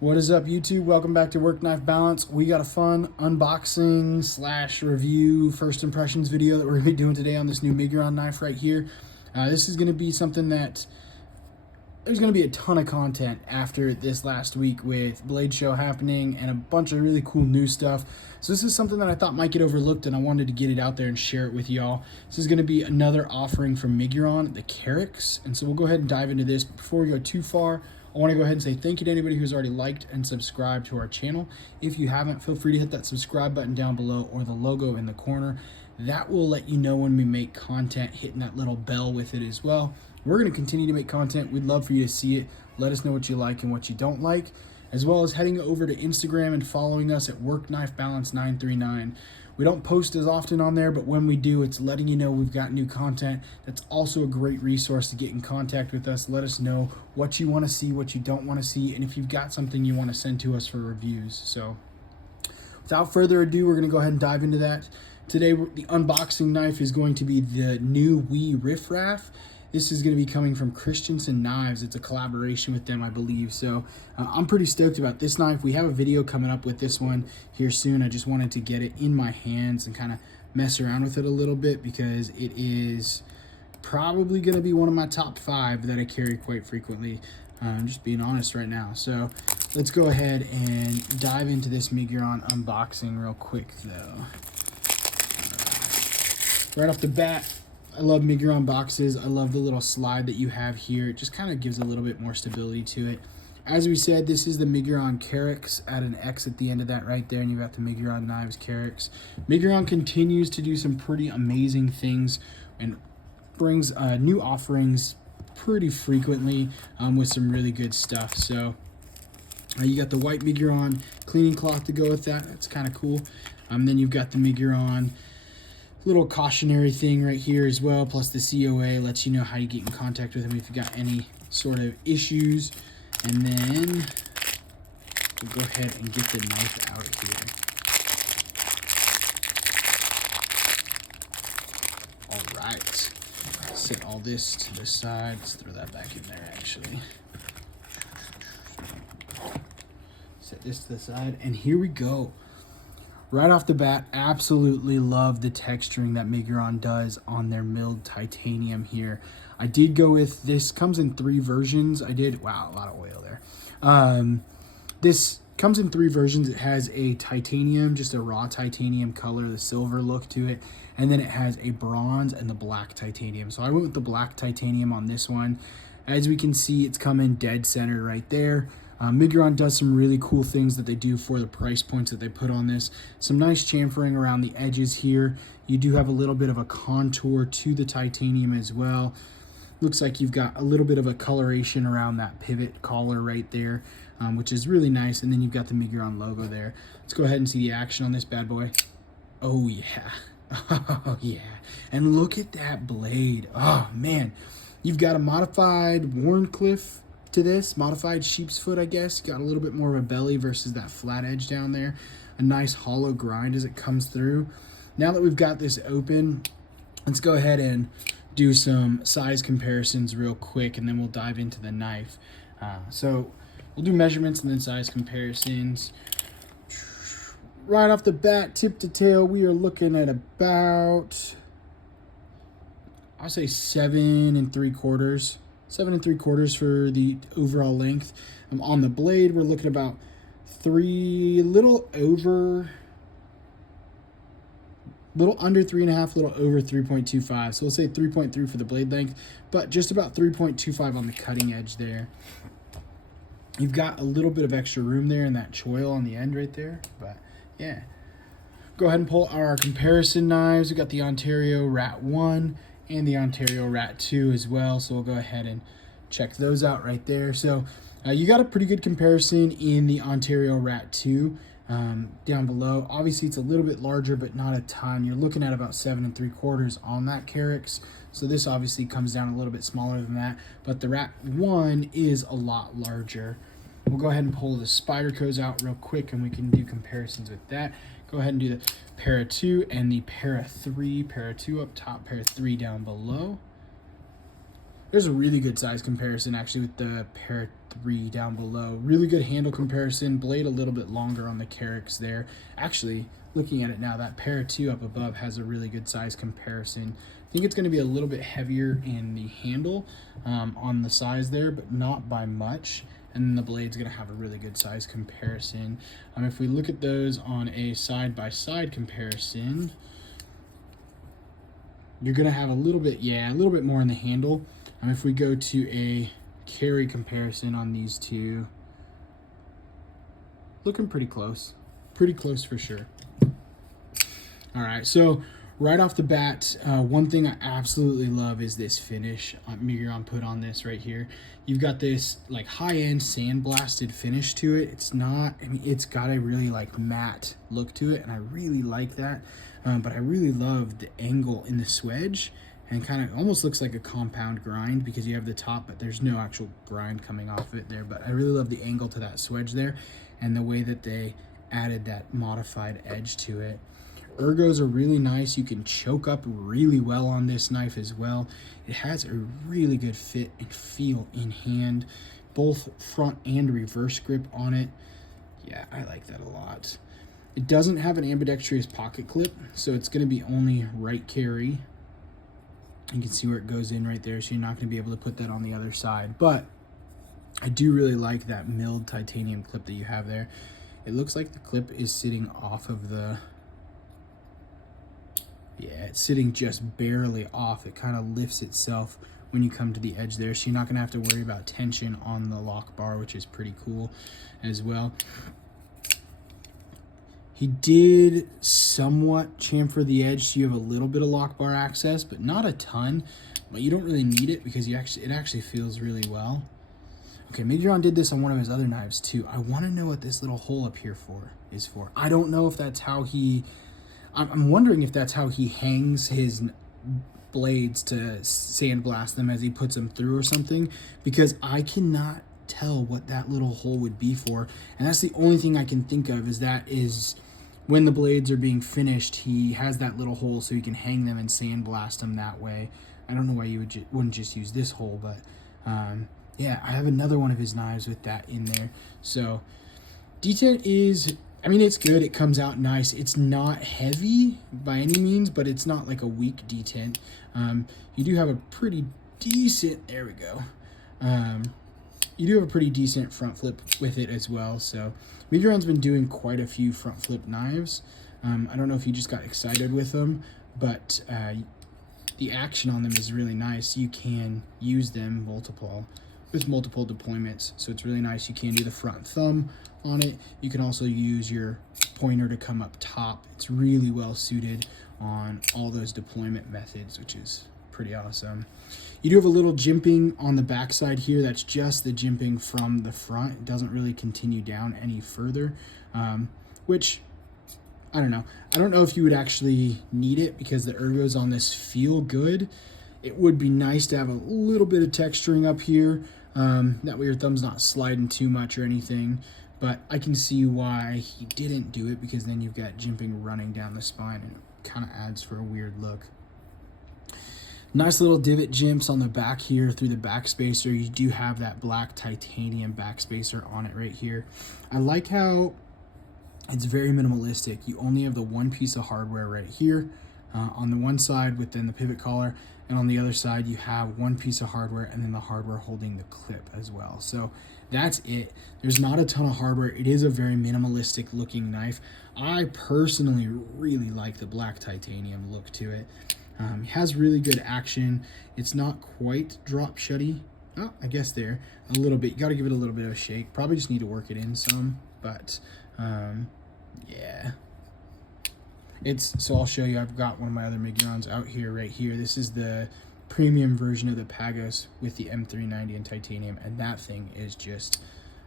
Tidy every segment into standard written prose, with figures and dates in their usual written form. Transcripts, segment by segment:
What is up, YouTube? Welcome back to Work Knife Balance. We got a fun unboxing slash review first impressions video that we're going to be doing today on this new Miguron knife right here. This is going to be something that there's going to be a ton of content after this last week with Blade Show happening and a bunch of really cool new stuff. So this is something that I thought might get overlooked, and I wanted to get it out there and share it with y'all. This is going to be another offering from Miguron, the Carix. And so we'll go ahead and dive into this. But before we go too far, I want to go ahead and say thank you to anybody who's already liked and subscribed to our channel. If you haven't, feel free to hit that subscribe button down below or the logo in the corner. That will let you know when we make content, hitting that little bell with it as well. We're going to continue to make content. We'd love for you to see it. Let us know what you like and what you don't like, as well as heading over to Instagram and following us at Work Knife Balance 939. We don't post as often on there, but when we do, it's letting you know we've got new content. That's also a great resource to get in contact with us. Let us know what you want to see, what you don't want to see, and if you've got something you want to send to us for reviews. So without further ado, we're going to go ahead and dive into that. Today, the unboxing knife is going to be the new Wee Riff Raff. This is going to be coming from Azusa Knives. It's a collaboration with them, I believe. So I'm pretty stoked about this knife. We have a video coming up with this one here soon. I just wanted to get it in my hands and kind of mess around with it a little bit because it is probably going to be one of my top 5 that I carry quite frequently. I'm just being honest right now. So let's go ahead and dive into this Miguron unboxing real quick, though. Right off the bat, I love Miguron boxes. I love the little slide that you have here. It just kind of gives a little bit more stability to it. As we said, this is the Miguron Carix. Add an X at the end of that right there, and you've got the Miguron Knives Carix. Miguron continues to do some pretty amazing things and brings new offerings pretty frequently with some really good stuff. So you got the white Miguron cleaning cloth to go with that. That's kind of cool. Then you've got the Miguron little cautionary thing right here as well, plus the COA lets you know how you get in contact with them if you got any sort of issues. And then we'll go ahead and get the knife out of here. All right, set all this to the side. Let's throw that back in there actually. Set this to the side, and here we go. Right off the bat, absolutely love the texturing that Miguron does on their milled titanium here. I did go with, this comes in 3 versions. Wow, a lot of oil there. This comes in 3 versions. It has a titanium, just a raw titanium color, the silver look to it. And then it has a bronze and the black titanium. So I went with the black titanium on this one. As we can see, it's coming dead center right there. Miguron does some really cool things that they do for the price points that they put on this. Some nice chamfering around the edges here. You do have a little bit of a contour to the titanium as well. Looks like you've got a little bit of a coloration around that pivot collar right there, which is really nice. And then you've got the Miguron logo there. Let's go ahead and see the action on this bad boy. Oh yeah, oh yeah. And look at that blade. Oh man, you've got a modified Warncliffe to this, modified sheep's foot, I guess. Got a little bit more of a belly versus that flat edge down there. A nice hollow grind as it comes through. Now that we've got this open, let's go ahead and do some size comparisons real quick, and then we'll dive into the knife. So we'll do measurements and then size comparisons. Right off the bat, tip to tail, we are looking at about, I'll say 7 3/4. 7 3/4 for the overall length. On the blade, we're looking about little under 3.5, little over 3.25. So we'll say 3.3 for the blade length, but just about 3.25 on the cutting edge there. You've got a little bit of extra room there in that choil on the end right there, but yeah. Go ahead and pull our comparison knives. We've got the Ontario Rat 1 and the Ontario Rat 2 as well. So we'll go ahead and check those out right there. So you got a pretty good comparison in the Ontario Rat 2 down below. Obviously, it's a little bit larger, but not a ton. You're looking at about 7 3/4 on that Carix. So this obviously comes down a little bit smaller than that, but the Rat 1 is a lot larger. We'll go ahead and pull the Spydercos out real quick, and we can do comparisons with that. Go ahead and do the Para 2 and the Para 3. Para 2 up top, Para 3 down below. There's a really good size comparison actually with the Para 3 down below. Really good handle comparison. Blade a little bit longer on the Carrix there. Actually, looking at it now, that Para 2 up above has a really good size comparison. I think it's going to be a little bit heavier in the handle on the size there, but not by much. And then the blade's going to have a really good size comparison. If we look at those on a side-by-side comparison, you're going to have a little bit more in the handle. If we go to a carry comparison on these two, looking pretty close for sure. All right, so right off the bat, one thing I absolutely love is this finish Miguron put on this right here. You've got this like high-end sandblasted finish to it. It's not, I mean, it's got a really like matte look to it, and I really like that. But I really love the angle in the swedge, and kind of almost looks like a compound grind because you have the top, but there's no actual grind coming off it there. But I really love the angle to that swedge there, and the way that they added that modified edge to it. Ergos are really nice. You can choke up really well on this knife as well. It has a really good fit and feel in hand, both front and reverse grip on it. Yeah, I like that a lot. It doesn't have an ambidextrous pocket clip, so it's going to be only right carry. You can see where it goes in right there, so you're not going to be able to put that on the other side. But I do really like that milled titanium clip that you have there. It looks like the clip is sitting off of the... Yeah, it's sitting just barely off. It kind of lifts itself when you come to the edge there, so you're not going to have to worry about tension on the lock bar, which is pretty cool as well. He did somewhat chamfer the edge, so you have a little bit of lock bar access, but not a ton. But you don't really need it because it actually feels really well. Okay, Miguron did this on one of his other knives too. I want to know what this little hole up here is for. I don't know if that's how he... I'm wondering if that's how he hangs his blades to sandblast them as he puts them through or something, because I cannot tell what that little hole would be for. And that's the only thing I can think of, is when the blades are being finished, he has that little hole so he can hang them and sandblast them that way. I don't know why you wouldn't just use this hole, but yeah, I have another one of his knives with that in there. So detent is, I mean, it's good. It comes out nice. It's not heavy by any means, but it's not like a weak detent. You do have a pretty decent, there we go. You do have a pretty decent front flip with it as well. So Miguron's been doing quite a few front flip knives. I don't know if you just got excited with them, but the action on them is really nice. You can use them with multiple deployments, so it's really nice. You can do the front thumb on it. You can also use your pointer to come up top. It's really well suited on all those deployment methods, which is pretty awesome. You do have a little jimping on the backside here. That's just the jimping from the front. It doesn't really continue down any further, which I don't know. I don't know if you would actually need it because the ergos on this feel good. It would be nice to have a little bit of texturing up here. That way your thumb's not sliding too much or anything. But I can see why he didn't do it, because then you've got jimping running down the spine and it kind of adds for a weird look. Nice little divot jimps on the back here through the backspacer. You do have that black titanium backspacer on it right here. I like how it's very minimalistic. You only have the one piece of hardware right here on the one side within the pivot collar, and on the other side you have one piece of hardware and then the hardware holding the clip as well. So that's it. There's not a ton of hardware. It is a very minimalistic looking knife. I personally really like the black titanium look to it. It has really good action. It's not quite drop shutty. Oh, I guess there a little bit. You got to give it a little bit of a shake. Probably just need to work it in some, but yeah. So I'll show you. I've got one of my other Migurons out here right here. This is the premium version of the Pagos with the M390 and titanium, and that thing is just,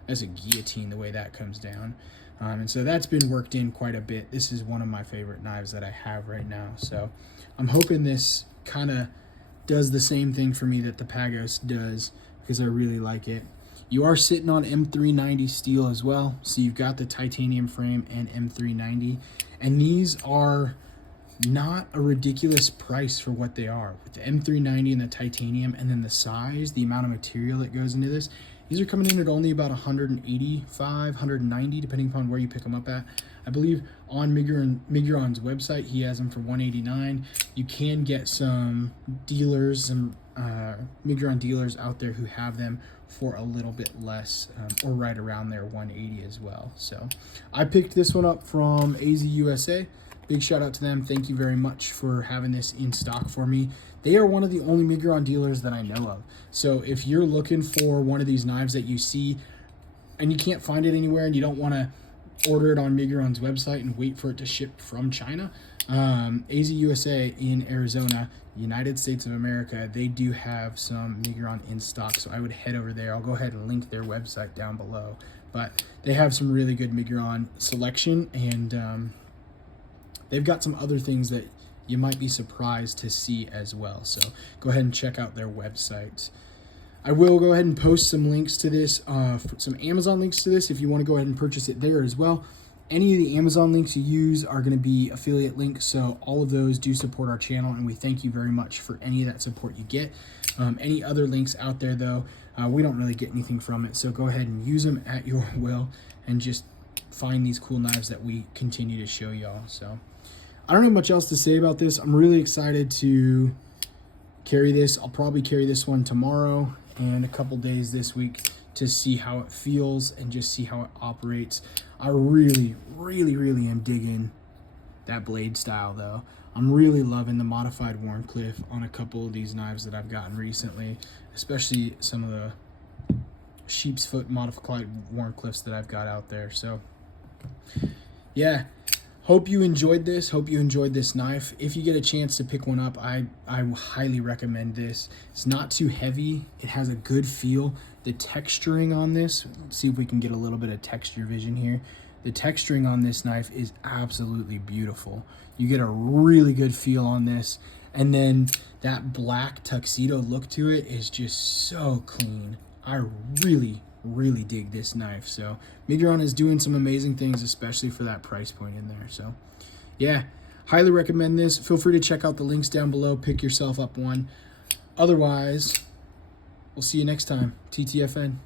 as a guillotine the way that comes down. And so that's been worked in quite a bit. This is one of my favorite knives that I have right now. So I'm hoping this kind of does the same thing for me that the Pagos does, because I really like it. You are sitting on M390 steel as well, so you've got the titanium frame and M390, and these are not a ridiculous price for what they are. With the M390 and the titanium, and then the size, the amount of material that goes into this, these are coming in at only about 185, 190, depending upon where you pick them up at. I believe on Miguron's website, he has them for 189. You can get some dealers, some Miguron dealers out there who have them for a little bit less, or right around there, 180 as well. So I picked this one up from AZ USA. Big shout out to them. Thank you very much for having this in stock for me. They are one of the only Miguron dealers that I know of. So if you're looking for one of these knives that you see and you can't find it anywhere, and you don't want to order it on Miguron's website and wait for it to ship from China, AZ USA in Arizona, United States of America, they do have some Miguron in stock. So I would head over there. I'll go ahead and link their website down below. But they have some really good Miguron selection, and they've got some other things that you might be surprised to see as well. So go ahead and check out their website. I will go ahead and post some links to this, some Amazon links to this if you want to go ahead and purchase it there as well. Any of the Amazon links you use are going to be affiliate links, so all of those do support our channel, and we thank you very much for any of that support you get. Any other links out there, though, we don't really get anything from it, so go ahead and use them at your will and just find these cool knives that we continue to show y'all. So I don't have much else to say about this. I'm really excited to carry this. I'll probably carry this one tomorrow and a couple days this week to see how it feels and just see how it operates. I really, really, really am digging that blade style, though. I'm really loving the modified Wharncliffe on a couple of these knives that I've gotten recently, especially some of the sheep's foot modified Wharncliffes that I've got out there. So yeah, hope you enjoyed this. Hope you enjoyed this knife. If you get a chance to pick one up, I highly recommend this. It's not too heavy. It has a good feel. The texturing on this, let's see if we can get a little bit of texture vision here. The texturing on this knife is absolutely beautiful. You get a really good feel on this. And then that black tuxedo look to it is just so clean. I really, really dig this knife. So Miguron is doing some amazing things, especially for that price point in there. So yeah, highly recommend this. Feel free to check out the links down below. Pick yourself up one. Otherwise, we'll see you next time. TTFN.